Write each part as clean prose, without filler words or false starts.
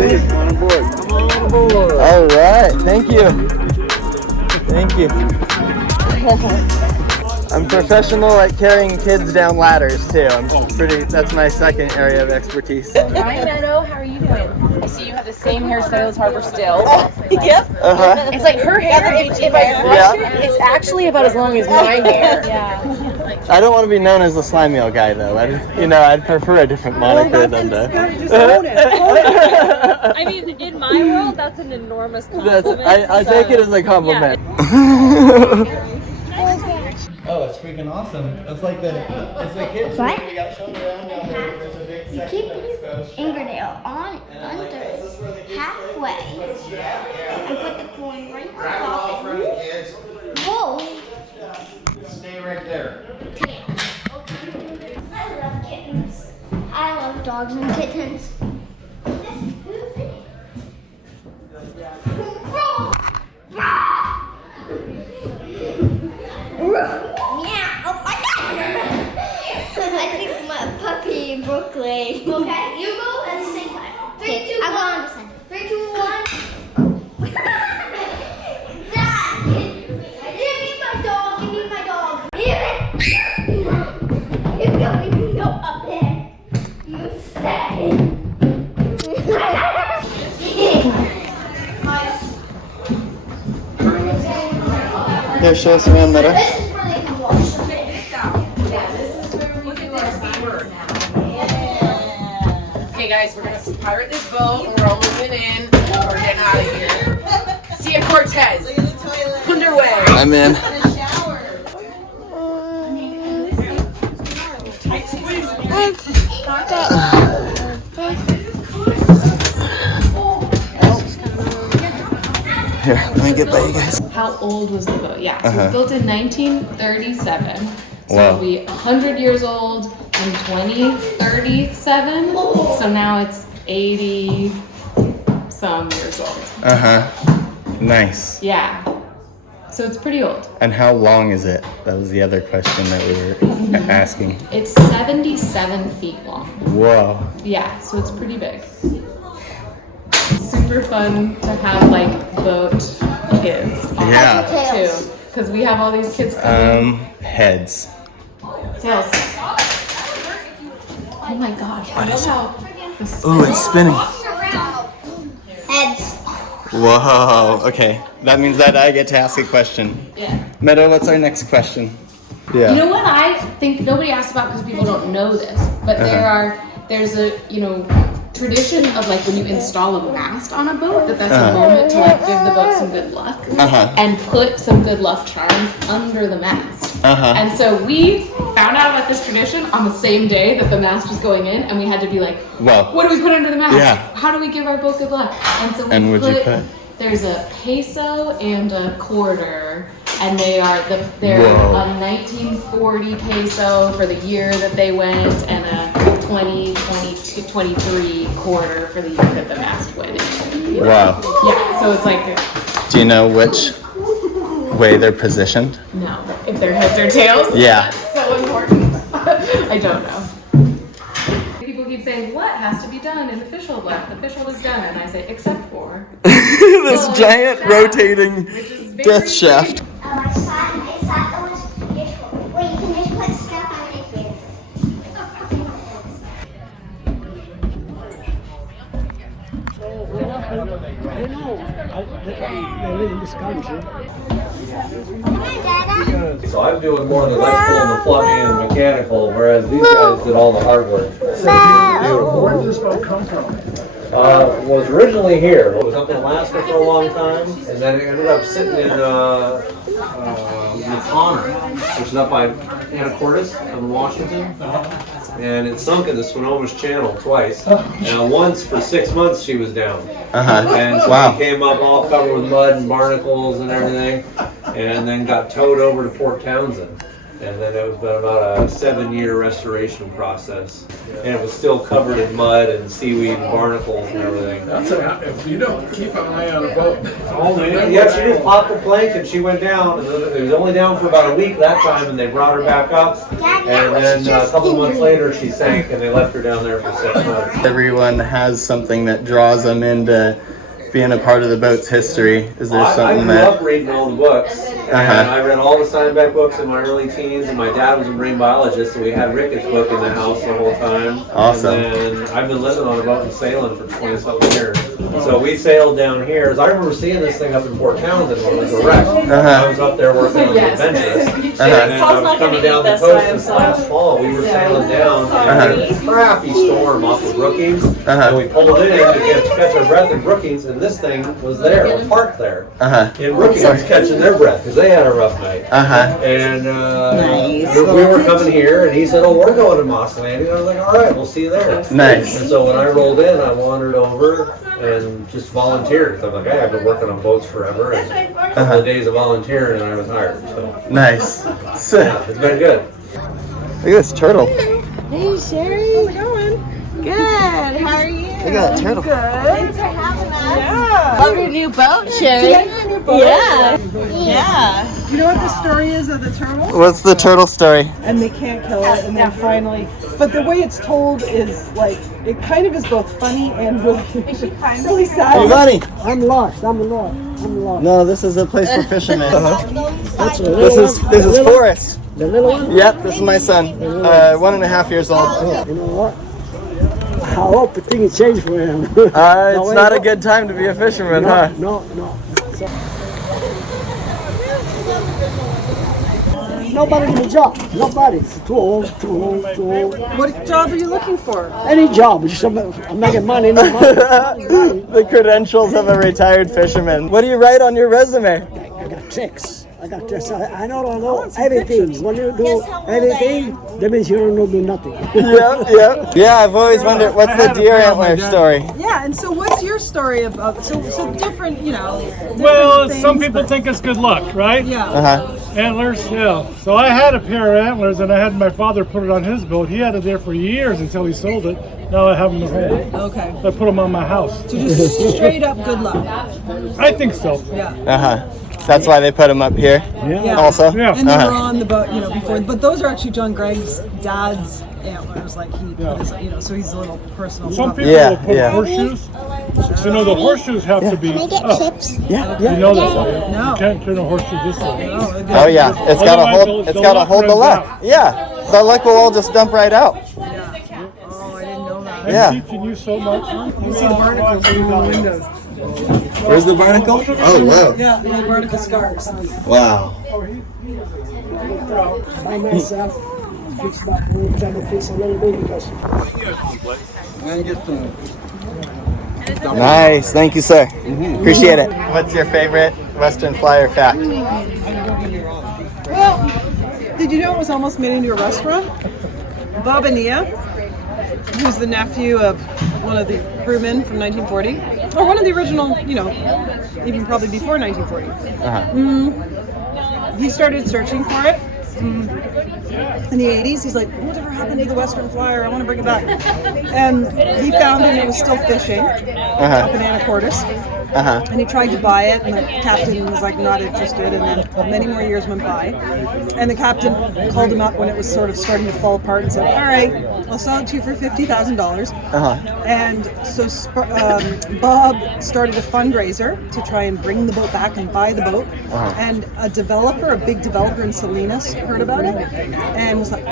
please. Come on aboard. Come on aboard. All right. Thank you. Thank you. I'm professional at carrying kids down ladders too. That's my second area of expertise. Hi Meadow, how are you doing? I see you have the same hairstyle as Harbor still. Yep. It's like her hair, if I brush it, it's actually about as long as my hair. Yeah. I don't want to be known as the slime meal guy though. I'd prefer a different moniker than that. Just own it. I mean, in my world, that's an enormous compliment. I take it as a compliment. Oh, it's freaking awesome. It's like the kids What? we got shown around down there. There's a big You keep your fingernail on under halfway and put the coin right on top of it. Whoa! Stay right there. I love kittens. I love dogs and kittens. I think my puppy Brooklyn. Okay, you go at the same time. 3, 2, 1. I'll go on the center. 3, 2, 1. Dad, give me my dog. Give me my dog. You go up there. You stay. Here, show us around, Meadow. This is where they can wash. Okay guys, we're gonna pirate this boat and we're all moving in and we're getting out of here. Sea of Cortez. Underway. I'm in. Here, let me get by you guys. How old was the boat? Yeah, so it was built in 1937. So Wow. it'll be 100 years old in 2037. So now it's 80 some years old. Nice. Yeah. So it's pretty old. And how long is it? That was the other question that we were asking. It's 77 feet long. Whoa. Yeah, so it's pretty big. Super fun to have like boat kids on Yeah. it too. Because we have all these kids coming. Heads. Tails. Oh my gosh. What is it? It? Oh, it's spinning. Heads. Whoa. Okay. That means that I get to ask a question. Yeah. Meadow, what's our next question? Yeah. You know what I think nobody asked about because people don't know this, but there's a tradition of like when you install a mast on a boat that's a moment to like give the boat some good luck and put some good luck charms under the mast. And so we found out about this tradition on the same day that the mast was going in, and we had to be like, Well, what do we put under the mast? Yeah. How do we give our boat good luck? And so we And what'd you put? There's a peso and a quarter, and they're Whoa. a 1940 peso for the year that they went, and a 2023 quarter for the year that the mast went in. wow. Yeah, so it's like, Do you know which way they're positioned? no, if they're heads or tails. Yeah. That's so important. I don't know. People keep saying, what has to be done in the fish hole block? The fish hole is done, and I say, except for This giant rotating which is very death shaft. I thought it was useful. Wait, you can just put stuff on it here. So I'm doing more of the electrical and the plumbing and the mechanical, whereas these guys did all the hard work. Beautiful. Where did this boat come from? Was originally here. It was up in Alaska for a long time, and then it ended up sitting in Connor, which is up by Anacortes in Washington. And it sunk in the Swinomish Channel twice. And once for 6 months she was down. And so Wow. it came up all covered with mud and barnacles and everything, and then got towed over to Port Townsend. And then it was been about a 7-year restoration process. And it was still covered in mud and seaweed and barnacles and everything. That's if you don't keep an eye on a boat. Yeah, she just popped the plank and she went down. It was only down for about a week that time, and they brought her back up. And then a couple months later, she sank, and they left her down there for 6 months. Everyone has something that draws them into being a part of the boat's history. Is there something I grew up reading all the books. And I read all the Steinbeck books in my early teens, and my dad was a marine biologist, so we had Ricketts' book in the house the whole time. Awesome. And I've been living on a boat and sailing for 20-something years. So we sailed down here. I remember seeing this thing up in Port Townsend when it was a wreck. I was up there working on the Adventurous. And then I was coming down the coast this last fall. We were sailing down, and there was a crappy storm off of Brookings. And we pulled in to catch our breath in Brookings, and this thing was there, was parked there. In Brookings, catching their breath, because they had a rough night. And we were coming here, and he said, "Oh, we're going to Moss Landing." I was like, "All right, we'll see you there." Nice. And so when I rolled in, I wandered over and just volunteered. I'm like, "Hey, I've been working on boats forever." And a couple of days of volunteering, and I was hired. So Nice. yeah, it's been good. Look at this turtle. Hey, Sherry. How's it going? Good. How are you? Look at that turtle. Good. Thanks for having us. Yeah. Love your new boat, Sherry. Yeah. Yeah. You know what the story is of the turtle? What's the turtle story? And they can't kill it, and then finally, but the way it's told is like, it kind of is both funny and really sad. Hey, buddy. I'm lost. No, this is a place for fishermen. This is Forrest. The little one? Yep, this is my son. 1.5 years old. Oh, you know what? I hope the thing changed for him. It's not a good time to be a fisherman, huh? No. Nobody in the job. Nobody. It's too old. What job are you looking for? Any job. Just I'm making money. No money. The credentials of a retired fisherman. What do you write on your resume? I got tricks. I got this. I know everything. When you do everything, that means you don't do nothing. Yep. Yeah, I've always wondered, what's the deer antler story? Yeah, and so what's your story about? So different, Well, things, some people think it's good luck, right? Yeah. Antlers, yeah. So I had a pair of antlers, and I had my father put it on his boat. He had it there for years until he sold it. Now I have them at home. Okay. I put them on my house. So just straight up good luck. I think so. Yeah. That's why they put them up here. Yeah. Also. Yeah. And they were on the boat, before. But those are actually John Gregg's dad's antlers. Like he put his, so he's a little personal. Some stuff. people will put horseshoes. The horseshoes have to be up. chips? Yeah. You know that, right? No. You can't turn a horseshoe this way. Oh yeah, it's got to hold the luck. Yeah, the luck will all just dump right out. Oh, I didn't know that. I'm teaching you so much. You see the barnacles in the windows. Where's the barnacle? Oh wow. Yeah, the barnacle scars. Wow. By myself, fix back. I'm trying to fix a little bit because. Nice, thank you, sir. Appreciate it. What's your favorite Western Flyer fact? Well, did you know it was almost made into a restaurant? Bob Ania, who's the nephew of one of the crewmen from 1940, or one of the original, even probably before 1940. He started searching for it in the 80s. He's like, whatever happened to the Western Flyer? I want to bring it back. And he found it and it was still fishing up in Anacortes. And he tried to buy it, and the captain was like not interested, and then many more years went by. And the captain called him up when it was sort of starting to fall apart and said, all right, I'll sell it to you for $50,000. And so Bob started a fundraiser to try and bring the boat back and buy the boat. And a big developer in Salinas, heard about it and was like,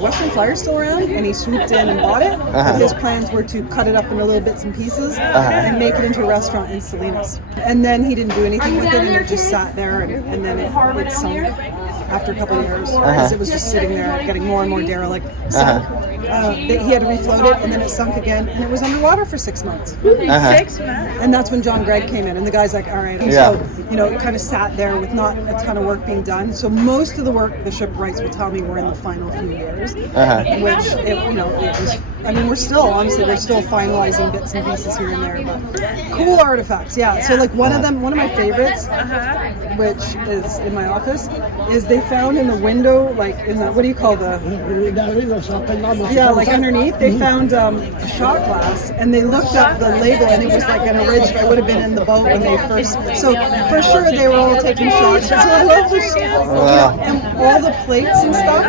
Western Flyer's still around? And he swooped in and bought it. His plans were to cut it up into little bits and pieces and make it into a restaurant in Salinas. And then he didn't do anything with it, and it just sat there, and then it sunk after a couple of years because it was just sitting there getting more and more derelict. Sunk. He had to refloat it, and then it sunk again, and it was underwater for 6 months. 6 months? And that's when John Gregg came in, and the guy's like, all right. So, it kind of sat there with not a ton of work being done. So most of the work the shipwrights will tell me were in the final few years, which, it was I mean, we're still finalizing bits and pieces here and there, but cool artifacts. Yeah. So like one of my favorites, which is in my office, is they found in the window, like in the, what do you call the? Yeah, like underneath, they found a shot glass, and they looked up the label, and it was like an original. It would have been in the boat when they first. So for sure they were all taking shots. So I love this stuff. Wow. And all the plates and stuff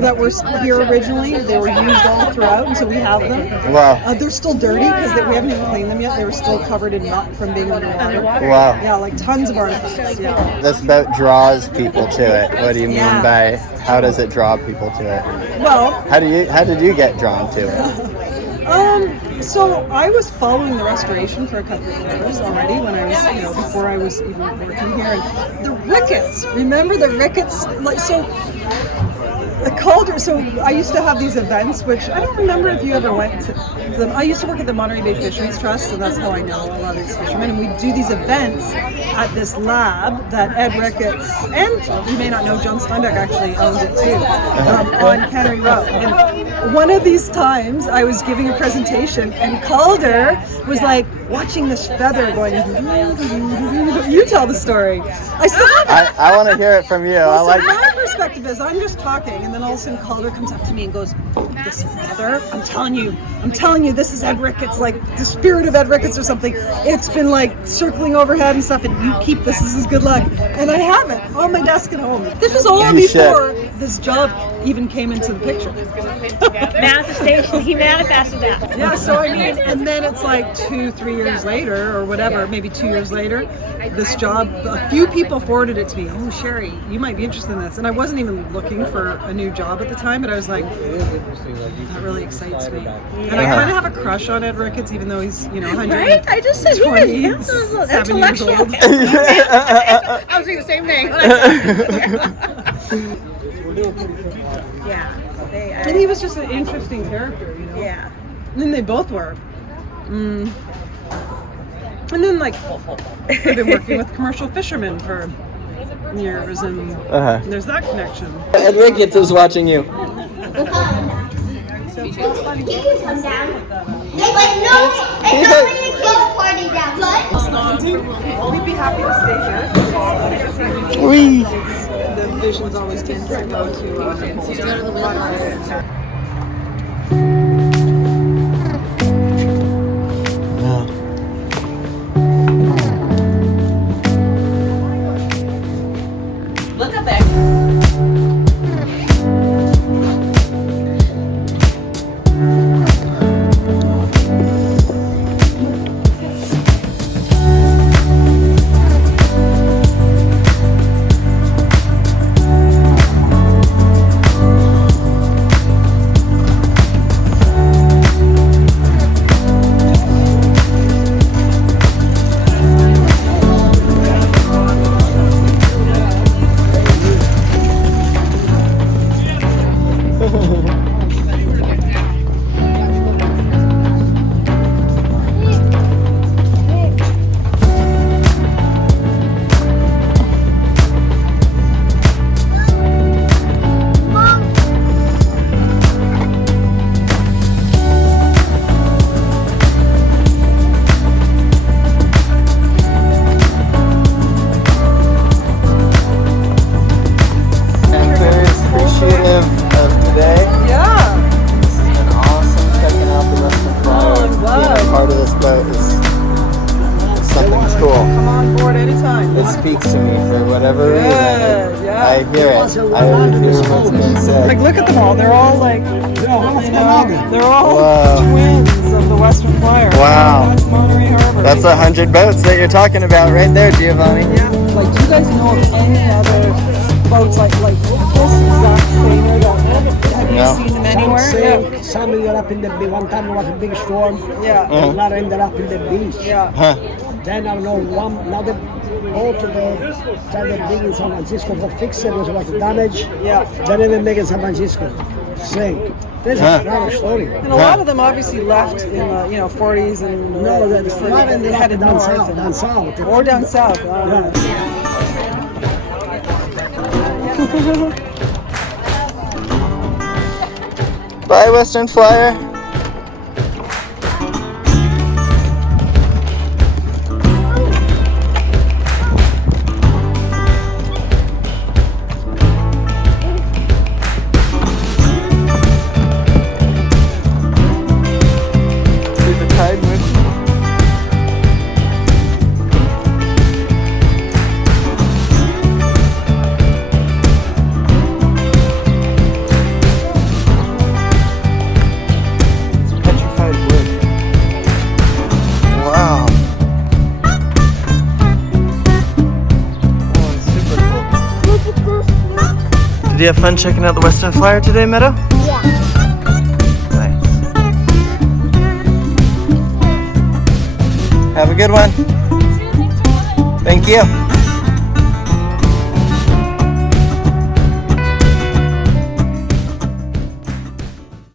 that were here originally, they were used all throughout, and so we have them. Wow. They're still dirty because we haven't even cleaned them yet. They were still covered in muck from being underwater. Wow. Yeah, like tons of artifacts. Yeah. This boat draws people to it. What do you mean by how does it draw people to it? Well, how did you get drawn to it? So I was following the restoration for a couple of years already when I was, before I was even working here. And the Ricketts, remember the Ricketts? Like, so the Calder, so I used to have these events, which I don't remember if you ever went to them. I used to work at the Monterey Bay Fisheries Trust, so that's how I know a lot of these fishermen. And we do these events at this lab that Ed Ricketts, and you may not know, John Steinbeck actually owns it too, on Cannery Road. And one of these times I was giving a presentation, and Calder was like watching this feather going, you tell the story. I still have it. I want to hear it from you. Well, so my perspective is I'm just talking, and then all of a sudden Calder comes up to me and goes, this feather, I'm telling you, this is Ed Ricketts, like the spirit of Ed Ricketts or something. It's been like circling overhead and stuff, and you keep this is good luck. And I have it on my desk at home. This was all before this job even came into the picture. Manifestation, he manifested that. Yeah, so I mean, and then it's like 2-3 years later, or whatever, maybe 2 years later, this job, a few people forwarded it to me. Oh, Sherry, you might be interested in this. And I wasn't even looking for a new job at the time, but I was like, that really excites me. And I kind of have a crush on Ed Ricketts, even though he's, 100. Right? I just said he was intellectual. Years old. I was doing the same thing. Yeah. And he was just an interesting character, Yeah. And then they both were. And then, like, I've been working with commercial fishermen for years, and there's that connection. Ed Ricketts is watching you. You can come down. It's like, no, it's not like a kid's party down. What? We'd be happy to stay here. Wee. The visions always tend to go to the Look up there. Speaks to me for whatever reason. I hear it. I hear what's being said. Like, look at them all. They're all like, they're all twins of the Western Flyer. Wow. That's Monterey Harbor. That's 100 boats that you're talking about right there, Giovanni. Yeah. Like, do you guys know of any other boats like this exact sailor? Have you seen them anywhere? Yeah. Some ended up in the beach. One time there was a big storm. Yeah. And another ended up in the beach. Yeah. Then I don't know, another boat to the started digging San Francisco for fix it, was damaged. Yeah. Then they make in San Francisco. Same. This is another story. And a lot of them obviously left in the 40s and no, they headed down south. Down south. Or down south. Bye, Western Flyer. Did you have fun checking out the Western Flyer today, Meadow? Yeah. Nice. Have a good one. Thank you.